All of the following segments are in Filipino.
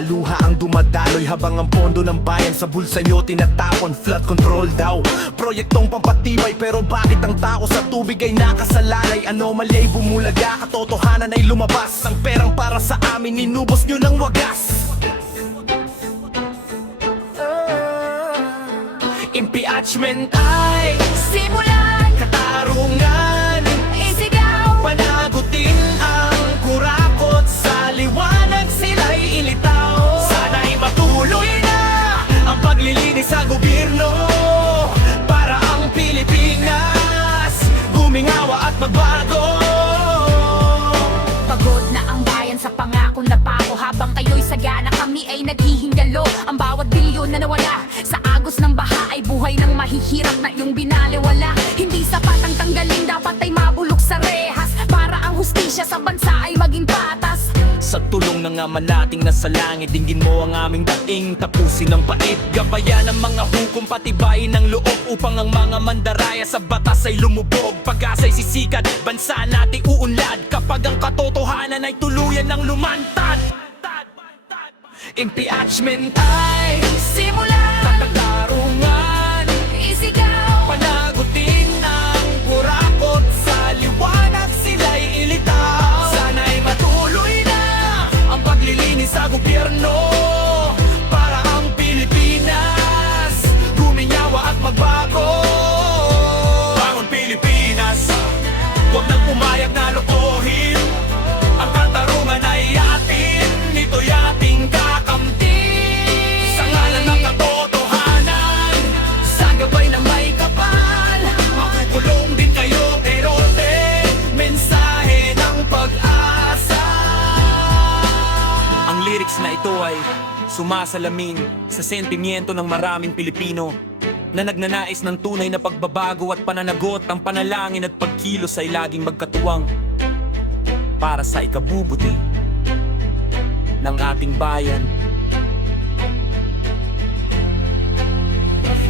luha-luha ang dumadaloy, habang ang pondo ng bayan sa bulsa nyo tinatapon. Flood control daw, proyektong pampatibay, pero bakit ang tao sa tubig ay nakasalalay? Anomaly ay bumulaga, katotohanan ay lumabas. Ang perang para sa amin inubos nyo ng wagas. Impeachment ay simulan, katarungan, isigaw, panagutin ang kurakot, sa liwanag sila'y ilitaw. Sana'y matuloy na ang paglilinis sa gobyerno, para ang Pilipinas gumingawa at magbago. pagod na ang bayan sa pangako na pako. Habang kayo'y sagana, kami ay naghihingalo. Ang bawat bilyon na nawala sa agos ng baha ay buhay ng mahihirap na iyong binaliwala. Hindi sapat ang tanggalin, dapat ay mabulok sa rehas, para ang hustisya sa bansa ay maging patas. Sa tulong ng ama nating nasa langit, dinggin mo ang aming daing, tapusin ang pait. Gabayan ang mga hukom, patibayin ang loob, upang ang mga mandaraya sa batas ay lumubog. Pag-asa'y sisikat, bansa natin uunlad, kapag ang katotohanan ay tuluyan ng lumantad. Impeachment ay Simulan, katarungan, isigaw, panagutin ang kurakot, sa liwanag sila'y ilitaw. Sana'y matuloy na ang paglilinis sa gobyerno, para ang Pilipinas guminyawa at magbago. Bangon Pilipinas, huwag nang pumayag na lokohin. Ang katarungan ay atin, nito'y ating kakamti. Sa ngalan ng katotohanan, sa gabay ng may kapal, makukulong din kayo, erote, mensahe ng pag-asa. Ang lyrics na ito ay sumasalamin sa sentimiento ng maraming Pilipino na nagnanais ng tunay na pagbabago at pananagot. Ang panalangin at pagkilos ay laging magkatuwang para sa ikabubuti ng ating bayan.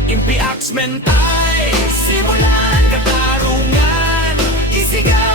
Impeachment ay simulan, katarungan, isigaw.